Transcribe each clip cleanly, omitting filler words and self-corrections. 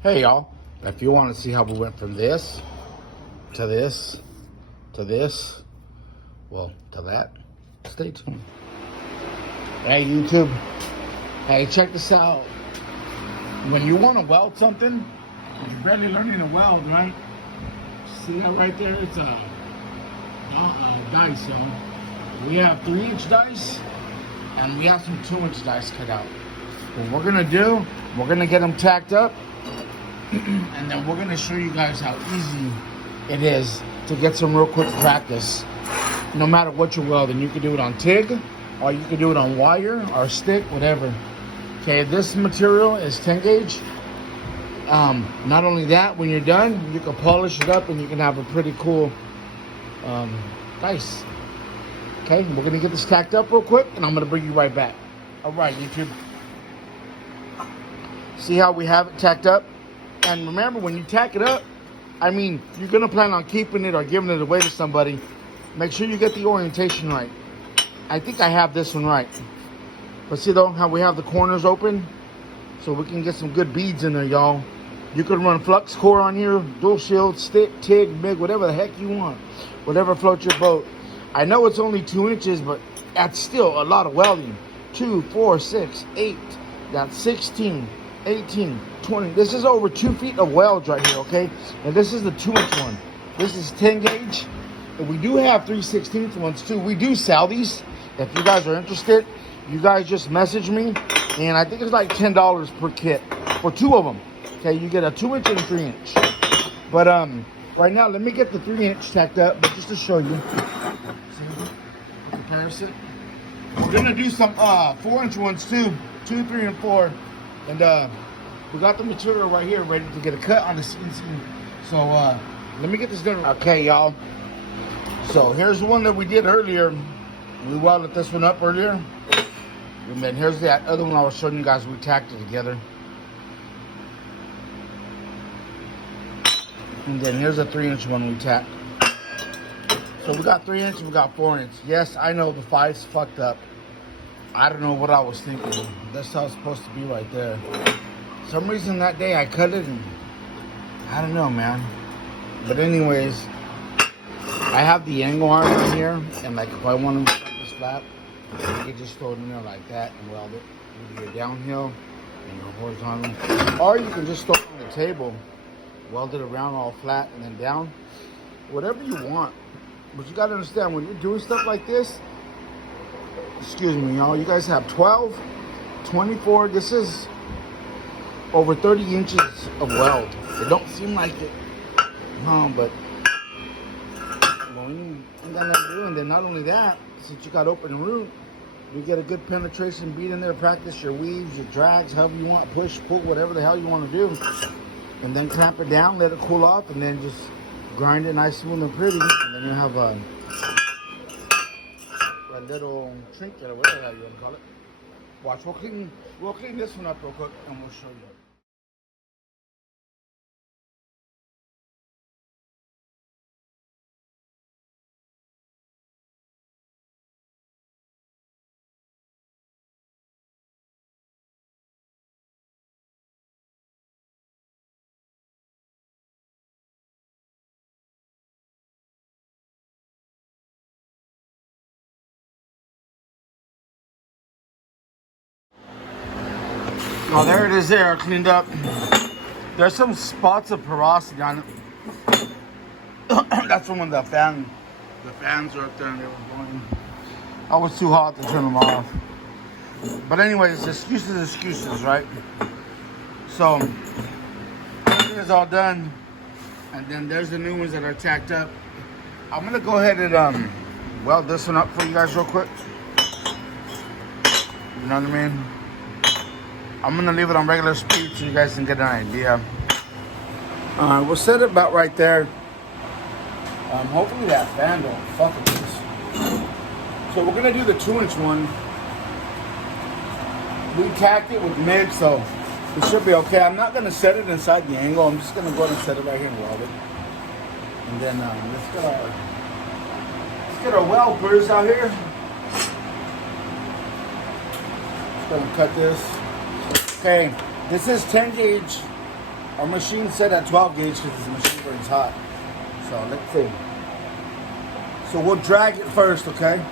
Hey y'all, if you want to see how we went from this to this to this, well, to that, stay tuned. Hey YouTube, hey, check this out. When you want to weld something, you're barely learning to weld, right? See that right there? It's a dice, y'all. We have 3-inch dice and we have some 2-inch dice cut out. What we're gonna do, we're gonna get them tacked up and then we're gonna show you guys how easy it is to get some real quick practice. No matter what you're welding, you can do it on TIG or you can do it on wire or stick, whatever. Okay, this material is 10 gauge. Not only that, when you're done, you can polish it up and you can have a pretty cool dice. Okay, we're gonna get this tacked up real quick and I'm gonna bring you right back. All right, YouTube. See how we have it tacked up? And remember, when you tack it up, I mean, you're gonna plan on keeping it or giving it away to somebody. Make sure you get the orientation right. I think I have this one right. But see though, how we have the corners open? So we can get some good beads in there, y'all. You can run flux core on here, dual shield, stick, TIG, MIG, whatever the heck you want. Whatever floats your boat. I know it's only 2 inches, but that's still a lot of welding. 2, 4, 6, 8, that's 16, 18, 20. This is over 2 feet of welds right here, okay? And this is the 2-inch one. This is 10 gauge. And we do have 3/16 ones too. We do sell these. If you guys are interested, you guys just message me. And I think it's like $10 per kit for 2 of them. Okay, you get a 2-inch and a 3-inch. But right now, let me get the 3-inch tacked up, but just to show you. See, comparison. We're gonna do some 4-inch ones too, 2, 3, and 4. And we got the material right here ready to get a cut on the CNC. So let me get this done. Okay, y'all. So here's the one that we did earlier. We welded this one up earlier. And then here's that other one I was showing you guys. We tacked it together. And then here's a 3-inch one we tacked. So we got 3-inch, we got 4-inch. Yes, I know the 5's fucked up. I don't know what I was thinking. That's how it's supposed to be right there. For some reason that day I cut it and I don't know, man. But anyways, I have the angle arm right here, and like if I want to cut this flat, you can just throw it in there like that and weld it. Either your downhill and your horizontal, or you can just throw it on the table, weld it around all flat and then down. Whatever you want. But you gotta understand, when you're doing stuff like this, excuse me, y'all, you guys have 12, 24, this is over 30 inches of weld. It don't seem like it, no, but well, you ain't got nothing to do. And then not only that, since you got open root, you get a good penetration bead in there, practice your weaves, your drags, however you want, push, pull, whatever the hell you want to do. And then clamp it down, let it cool off, and then just grind it nice, smooth, and pretty. And then you have a little trinket or whatever you want to call it. Watch, we'll clean this one up real quick and we'll show you. Oh, there it is there, cleaned up. There's some spots of porosity on it. That's from when the fans are up there and they were going. I was too hot to turn them off. But anyways, excuses, right? So, everything is all done. And then there's the new ones that are tacked up. I'm gonna go ahead and weld this one up for you guys real quick. You know what I mean? I'm gonna leave it on regular speed so you guys can get an idea. We'll set it about right there. Hopefully that fan don't fuck with this. So we're gonna do the 2-inch one. We tacked it with MIG, so it should be okay. I'm not gonna set it inside the angle. I'm just gonna go ahead and set it right here and weld it. And then let's get our welders out here. Just gonna cut this. Okay, this is 10 gauge Our machine set at 12 gauge because the machine burns hot. So let's see. So we'll drag it first, okay?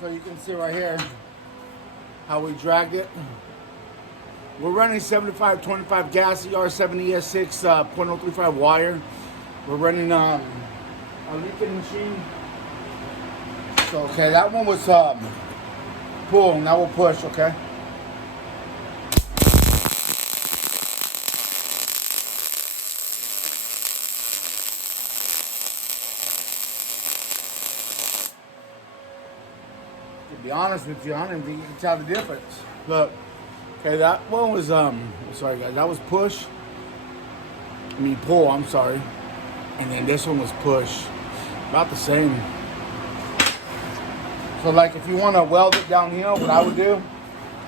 So you can see right here how we dragged it. We're running 75-25 gas, ER7 ES6 .035 wire. We're running a Lincoln machine. So okay, that one was pull. Now we'll push, okay? To be honest with you, I don't think you can tell the difference. Look, okay, that one was sorry guys, that was push. I mean pull, I'm sorry. And then this one was push. About the same. So like if you want to weld it downhill, what I would do,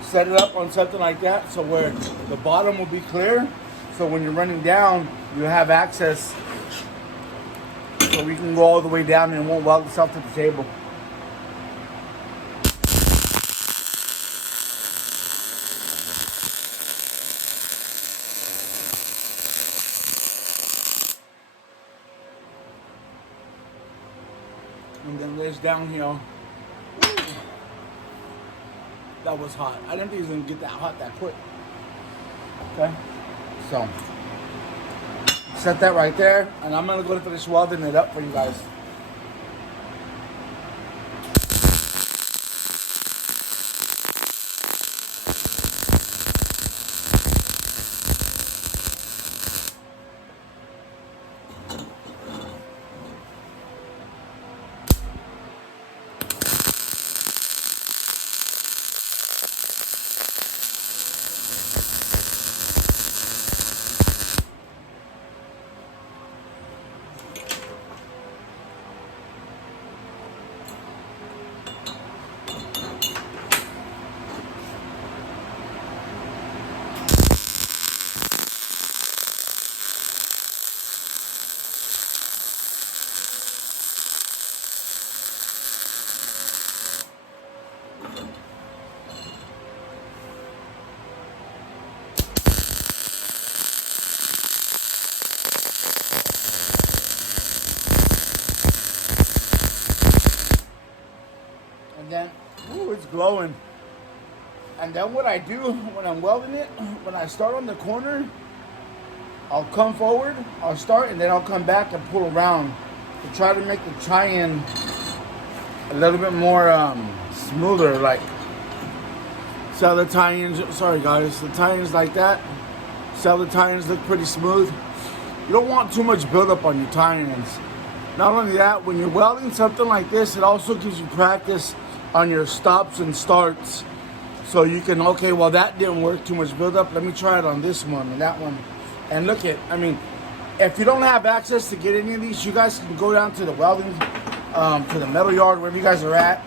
set it up on something like that so where the bottom will be clear. So when you're running down, you have access so we can go all the way down and it won't weld itself to the table. And then there's downhill. That was hot. I didn't think it was gonna get that hot that quick. Okay, so set that right there, and I'm gonna go finish welding it up for you guys. And then, ooh, it's glowing. And then what I do when I'm welding it, when I start on the corner, I'll come forward, I'll start, and then I'll come back and pull around to try to make the tie-in a little bit more smoother. Like, so the tie-ins, sorry guys, the tie-ins like that, so the tie-ins look pretty smooth. You don't want too much buildup on your tie-ins. Not only that, when you're welding something like this, it also gives you practice on your stops and starts. So you can, okay, well that didn't work, too much buildup. Let me try it on this one and that one. And look at, I mean, if you don't have access to get any of these, you guys can go down to the welding, to the metal yard, wherever you guys are at.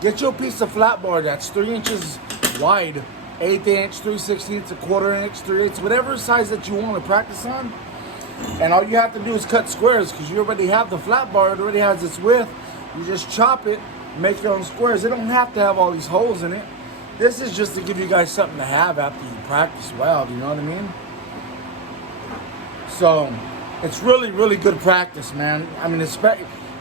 Get your piece of flat board that's 3 inches wide, 1/8 inch, 3/16, 1/4 inch, 3/8, whatever size that you want to practice on. And all you have to do is cut squares because you already have the flat bar. It already has its width. You just chop it, make your own squares. It don't have to have all these holes in it. This is just to give you guys something to have after you practice weld, you know what I mean? So, it's really, really good practice, man. I mean,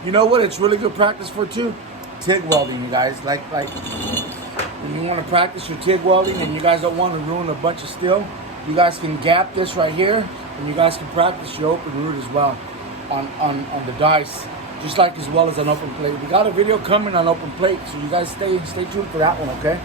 you know what it's really good practice for too? TIG welding, you guys. Like when you want to practice your TIG welding and you guys don't want to ruin a bunch of steel, you guys can gap this right here. And you guys can practice your open root as well on the dice, just like as well as an open plate. We got a video coming on open plate, so you guys stay tuned for that one, okay?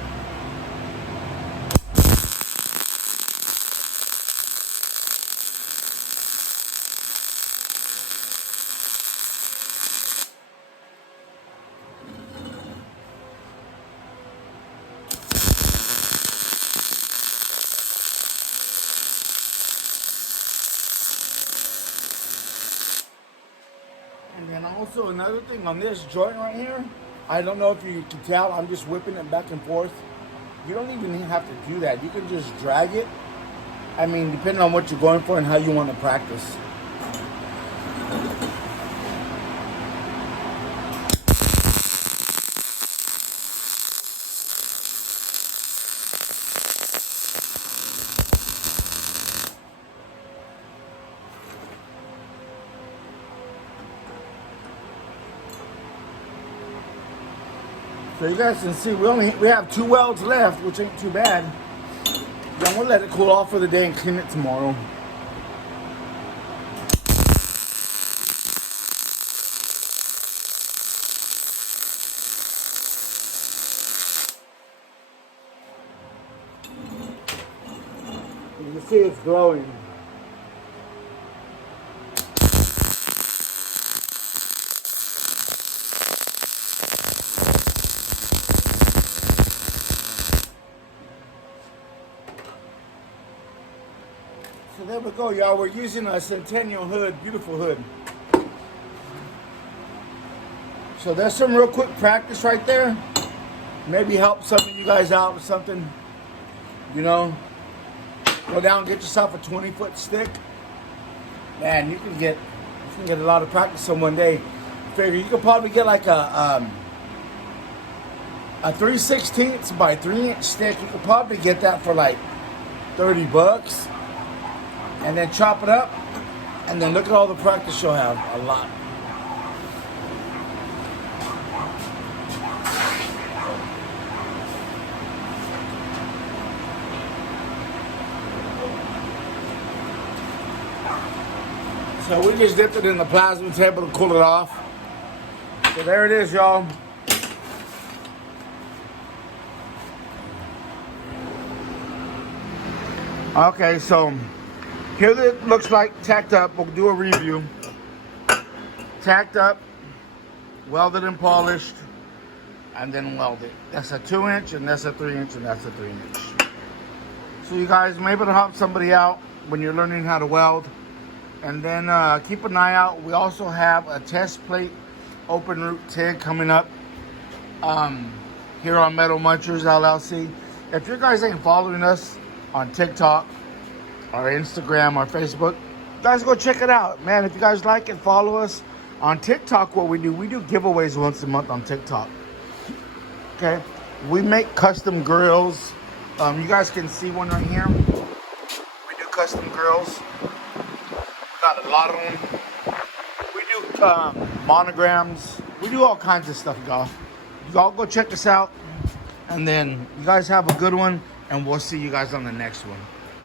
And then also another thing on this joint right here, I don't know if you can tell, I'm just whipping it back and forth. You don't even have to do that. You can just drag it. I mean, depending on what you're going for and how you want to practice. So you guys can see we have 2 welds left, which ain't too bad. Then we'll let it cool off for the day and clean it tomorrow. You can see it's glowing. So there we go, y'all. We're using a Centennial hood, beautiful hood. So there's some real quick practice right there. Maybe help some of you guys out with something. You know, go down and get yourself a 20-foot stick. Man, you can get a lot of practice on one day. Figure you could probably get like a 3/16 by 3-inch stick. You could probably get that for like $30. And then chop it up, and then look at all the practice you'll have. A lot. So we just dipped it in the plasma table to cool it off. So there it is, y'all. Okay, so here it looks like tacked up. We'll do a review. Tacked up, welded and polished, and then welded. That's a 2-inch, and that's a 3-inch, and that's a 3-inch. So you guys may be able to help somebody out when you're learning how to weld. And then keep an eye out. We also have a test plate open root TIG coming up here on Metal Munchers LLC. If you guys ain't following us on TikTok, our Instagram, our Facebook, guys, go check it out, man. If you guys like it, follow us on TikTok. What we do giveaways once a month on TikTok. Okay, we make custom grills. You guys can see one right here. We do custom grills. We got a lot of them. We do monograms. We do all kinds of stuff, y'all. Y'all go check us out, and then you guys have a good one, and we'll see you guys on the next one.